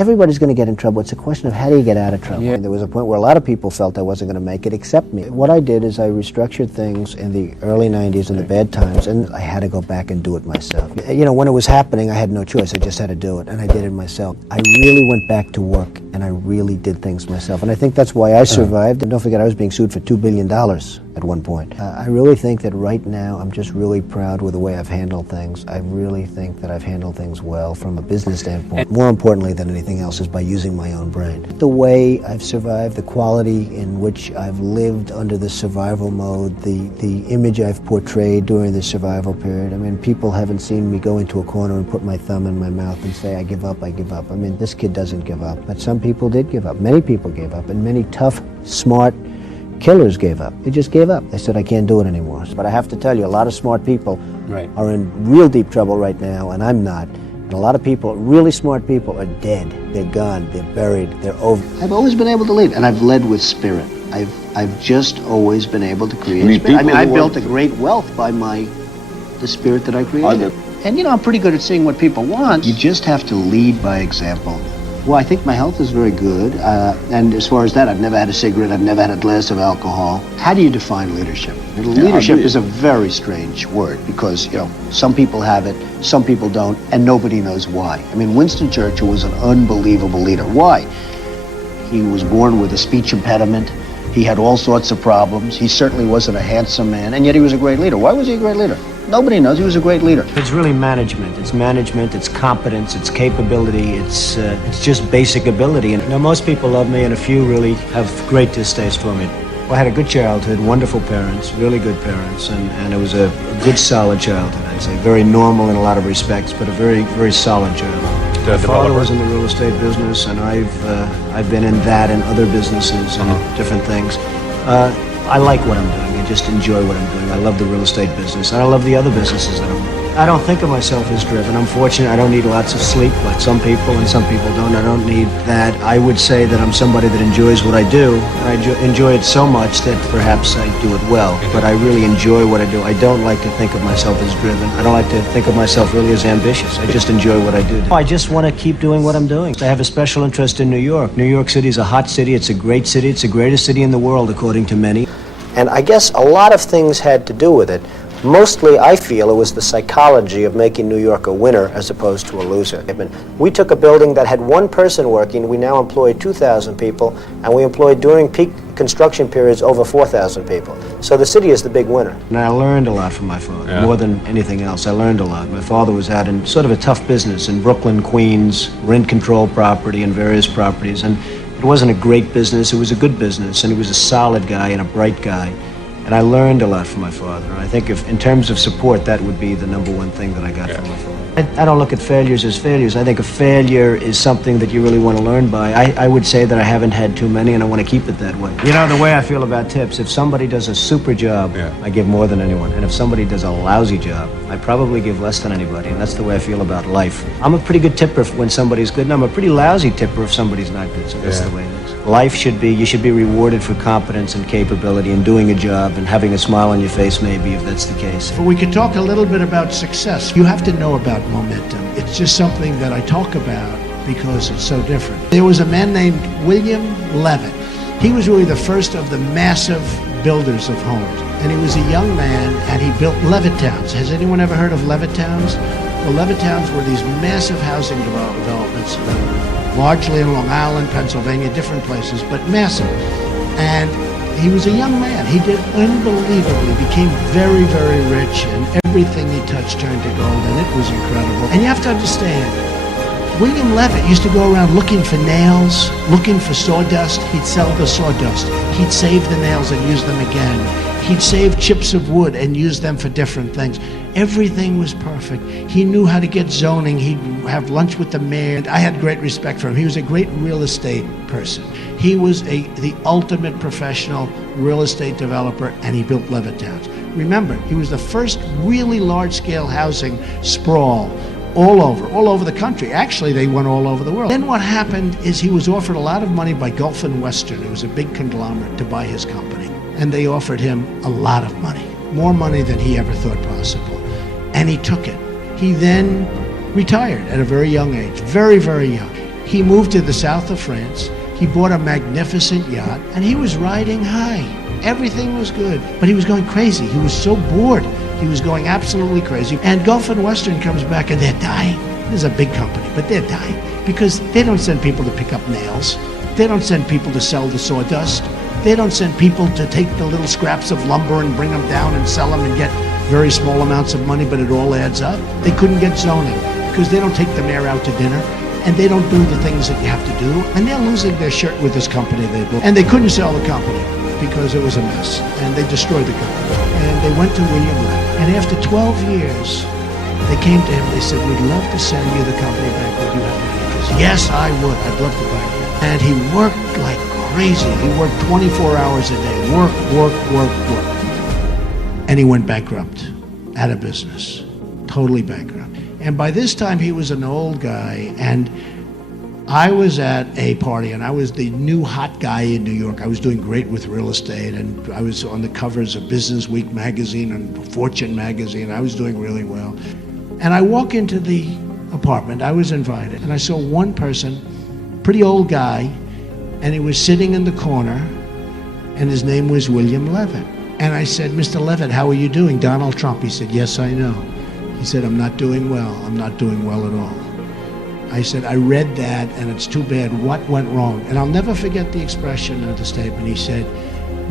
Everybody's going to get in trouble. It's a question of how do you get out of trouble. Yeah. There was a point where a lot of people felt I wasn't going to make it except me. What I did is I restructured things in the early 90s and the bad times, and I had to go back and do it myself. You know, when it was happening, I had no choice. I just had to do it, and I did it myself. I really went back to work, and I really did things myself, and I think that's why I survived. And don't forget, I was being sued for $2 billion at one point. I really think that right now I'm just really proud with the way I've handled things. I really think that I've handled things well from a business standpoint. More importantly than anything else is by using my own brain. The way I've survived, the quality in which I've lived under the survival mode, the image I've portrayed during the survival period. I mean, people haven't seen me go into a corner and put my thumb in my mouth and say, I give up, I give up. I mean, this kid doesn't give up. But some people did give up. Many people gave up, and many tough, smart killers gave up. They just gave up. They said, I can't do it anymore. But I have to tell you, a lot of smart people are in real deep trouble right now, and I'm not. And a lot of people, really smart people, are dead. They're gone. They're buried. They're over. I've always been able to lead, and I've led with spirit. I've just always been able to create spirit. I mean, I built a great wealth by the spirit that I created. And, you know, I'm pretty good at seeing what people want. You just have to lead by example. Well, I think my health is very good, and as far as that, I've never had a cigarette, I've never had a glass of alcohol. How do you define leadership? Leadership is a very strange word because, you know, some people have it, some people don't, and nobody knows why. I mean, Winston Churchill was an unbelievable leader. Why? He was born with a speech impediment. He had all sorts of problems. He certainly wasn't a handsome man, and yet he was a great leader. Why was he a great leader? Nobody knows. He was a great leader. It's really management. It's competence, it's capability, it's just basic ability. And you know, most people love me, and a few really have great distaste for me. Well, I had a good childhood, wonderful parents, really good parents, and it was a good, solid childhood, I'd say. Very normal in a lot of respects, but a very, very solid childhood. My father was in the real estate business, and I've been in that and other businesses and different things. I like what I'm doing. I just enjoy what I'm doing. I love the real estate business, and I love the other businesses that I'm in. I don't think of myself as driven. I'm fortunate. I don't need lots of sleep like some people, and some people don't. I don't need that. I would say that I'm somebody that enjoys what I do, and I enjoy it so much that perhaps I do it well, but I really enjoy what I do. I don't like to think of myself as driven. I don't like to think of myself really as ambitious. I just enjoy what I do. I just want to keep doing what I'm doing. I have a special interest in New York. New York City is a hot city. It's a great city. It's the greatest city in the world, according to many. And I guess a lot of things had to do with it. Mostly, I feel it was the psychology of making New York a winner as opposed to a loser. I mean, we took a building that had one person working, we now employ 2,000 people, and we employed during peak construction periods over 4,000 people. So the city is the big winner. And I learned a lot from my father, more than anything else. I learned a lot. My father was out in sort of a tough business in Brooklyn, Queens, rent control property and various properties, and it wasn't a great business, it was a good business, and he was a solid guy and a bright guy. And I learned a lot from my father. I think if, in terms of support, that would be the number one thing that I got from my father. I don't look at failures as failures. I think a failure is something that you really want to learn by. I would say that I haven't had too many, and I want to keep it that way. You know, the way I feel about tips, if somebody does a super job, I give more than anyone. And if somebody does a lousy job, I probably give less than anybody. And that's the way I feel about life. I'm a pretty good tipper when somebody's good, and I'm a pretty lousy tipper if somebody's not good. So that's the way it is. Life should be, you should be rewarded for competence and capability and doing a job and having a smile on your face, maybe, if that's the case. But we could talk a little bit about success. You have to know about momentum. It's just something that I talk about because it's so different. There was a man named William Levitt. He was really the first of the massive builders of homes. And he was a young man, and he built Levittowns. Has anyone ever heard of Levittowns? The Levittowns were these massive housing developments, largely in Long Island, Pennsylvania, different places, but massive. And he was a young man. He did unbelievably, became very, very rich, and everything he touched turned to gold, and it was incredible. And you have to understand, William Levitt used to go around looking for nails, looking for sawdust. He'd sell the sawdust. He'd save the nails and use them again. He'd save chips of wood and use them for different things. Everything was perfect. He knew how to get zoning. He'd have lunch with the mayor. I had great respect for him. He was a great real estate person. He was the ultimate professional real estate developer, and he built Levittowns. Remember, he was the first really large-scale housing sprawl all over the country. Actually, they went all over the world. Then what happened is he was offered a lot of money by Gulf and Western. It was a big conglomerate to buy his company. And they offered him a lot of money, more money than he ever thought possible. And he took it. He then retired at a very young age, very, very young. He moved to the south of France. He bought a magnificent yacht, and he was riding high. Everything was good, but he was going crazy. He was so bored. He was going absolutely crazy. And Gulf and Western comes back, and they're dying. This is a big company, but they're dying because they don't send people to pick up nails. They don't send people to sell the sawdust. They don't send people to take the little scraps of lumber and bring them down and sell them and get very small amounts of money, but it all adds up. They couldn't get zoning because they don't take the mayor out to dinner, and they don't do the things that you have to do, and they're losing their shirt with this company they bought. And they couldn't sell the company because it was a mess, and they destroyed the company. And they went to William Levin, and after 12 years, they came to him, they said, we'd love to send you the company back, would you have any interest? Yes, I would, I'd love to buy it. And he worked like crazy. He worked 24 hours a day, work. And he went bankrupt, out of business, totally bankrupt. And by this time, he was an old guy, and I was at a party, and I was the new hot guy in New York. I was doing great with real estate, and I was on the covers of Business Week magazine and Fortune magazine. I was doing really well. And I walk into the apartment, I was invited, and I saw one person, pretty old guy, and he was sitting in the corner, and his name was William Levitt. And I said, Mr. Levitt, how are you doing? Donald Trump. He said, yes, I know. He said, I'm not doing well. I'm not doing well at all. I said, I read that, and it's too bad. What went wrong? And I'll never forget the expression of the statement. He said,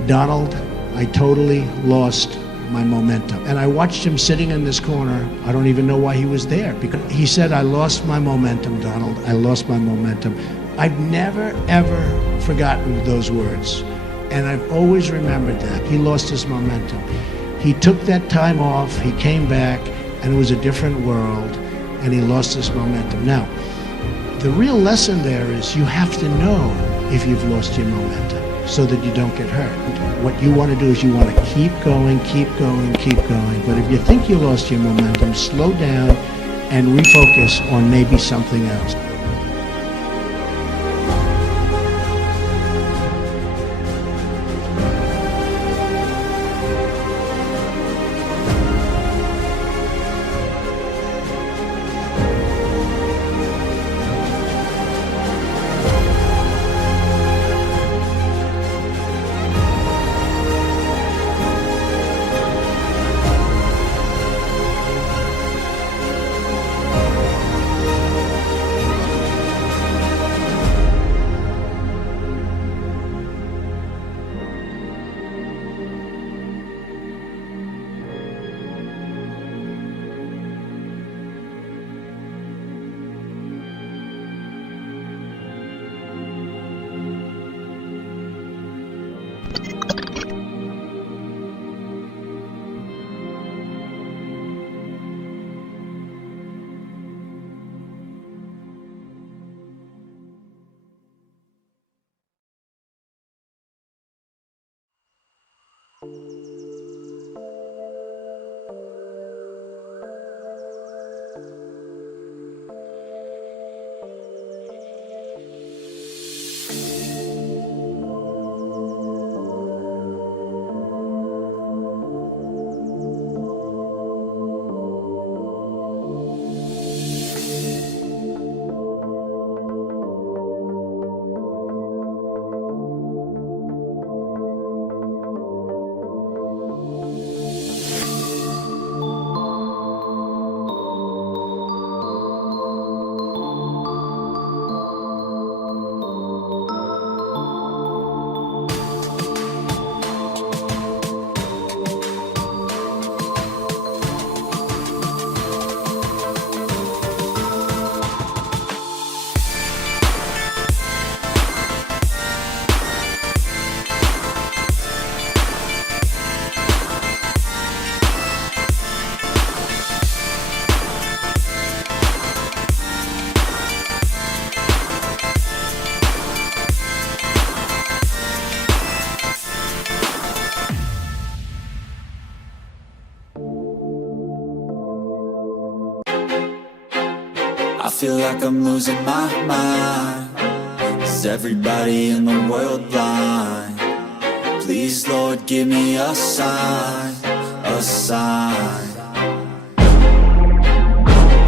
Donald, I totally lost my momentum. And I watched him sitting in this corner. I don't even know why he was there. Because he said, I lost my momentum, Donald. I lost my momentum. I've never, ever forgotten those words. And I've always remembered that. He lost his momentum. He took that time off. He came back, and it was a different world, and he lost his momentum. Now, the real lesson there is you have to know if you've lost your momentum so that you don't get hurt. What you want to do is you want to keep going. But if you think you lost your momentum, slow down and refocus on maybe something else. I feel like I'm losing my mind. Is everybody in the world blind? Please, Lord, give me a sign, a sign.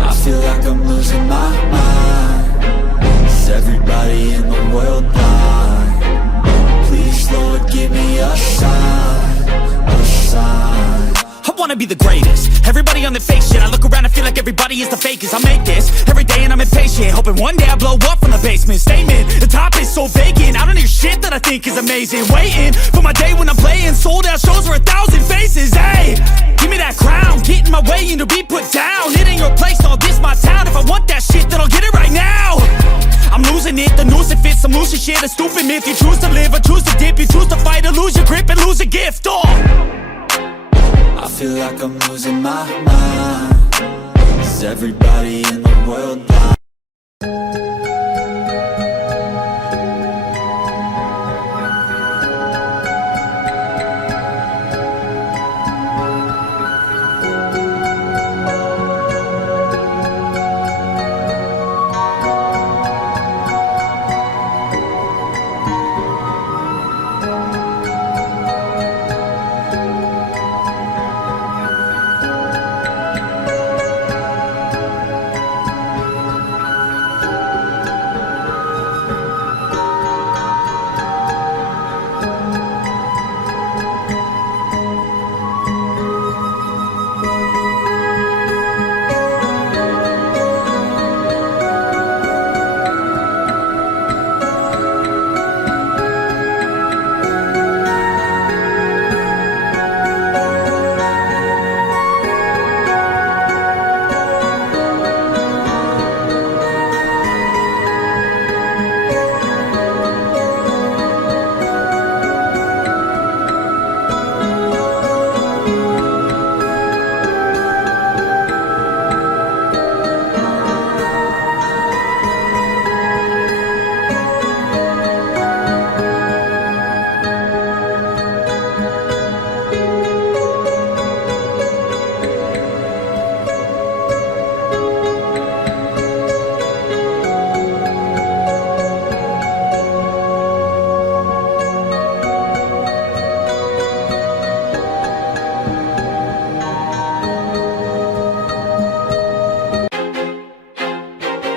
I feel like I'm losing my mind. Is everybody in the world blind? Please, Lord, give me a sign, a sign. I wanna be the greatest. Everybody on the fake shit. I look around and feel like everybody is the fakest. I make this every day and I'm impatient, hoping one day I blow up from the basement. Statement, the top is so vacant. I don't hear shit that I think is amazing. Waiting for my day when I'm playing sold out shows for 1,000 faces. Hey, give me that crown, get in my way and to be put down. It ain't your place, all this my town. If I want that shit, then I'll get it right now. I'm losing it, the noose it fits, I'm losing shit. A stupid myth, you choose to live or choose to dip. You choose to fight or lose your grip and lose a gift. I feel like I'm losing my mind. Is everybody in the world blind?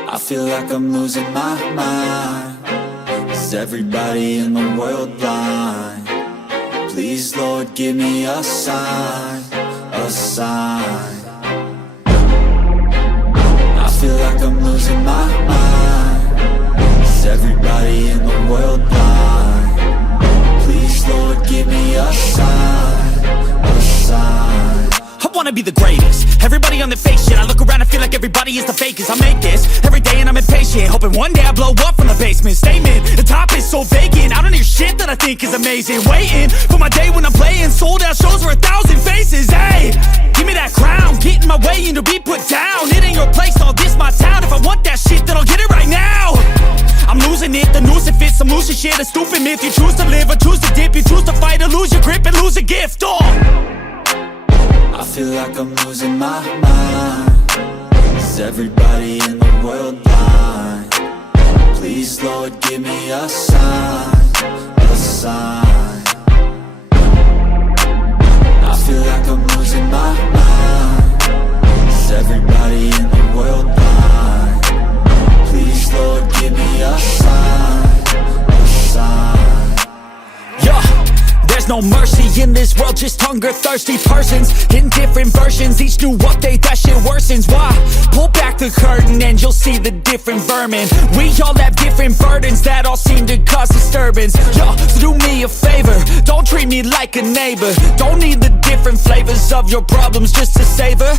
I feel like I'm losing my mind. Is everybody in the world blind? Please, Lord, give me a sign, a sign. I feel like I'm losing my mind. Is everybody in the world blind? Please, Lord, give me a sign, a sign. I wanna be the greatest. Everybody on the fake shit. I look around and feel like everybody is the fakest. I make this every day and I'm impatient, hoping one day I blow up from the basement. Statement, the top is so vacant. I don't hear shit that I think is amazing. Waiting for my day when I'm playing sold out shows for 1,000 faces. Hey, give me that crown, get in my way and to be put down. It ain't your place, all this my town. If I want that shit, then I'll get it right now. I'm losing it, the noose it fits, I'm losing shit. A stupid myth, you choose to live or choose to dip. You choose to fight or lose your grip and lose a gift. I feel like I'm losing my mind. Is everybody in the world blind? Please, Lord, give me a sign, a sign. I feel like I'm losing my mind. Is everybody in the world blind? Please, Lord, give me a sign, a sign. Yeah. There's no mercy in this world, just hunger-thirsty persons in different versions. Each new update, that shit worsens. Why? Pull back the curtain and you'll see the different vermin. We all have different burdens that all seem to cause disturbance. Yo, so do me a favor, don't treat me like a neighbor. Don't need the different flavors of your problems just to savor.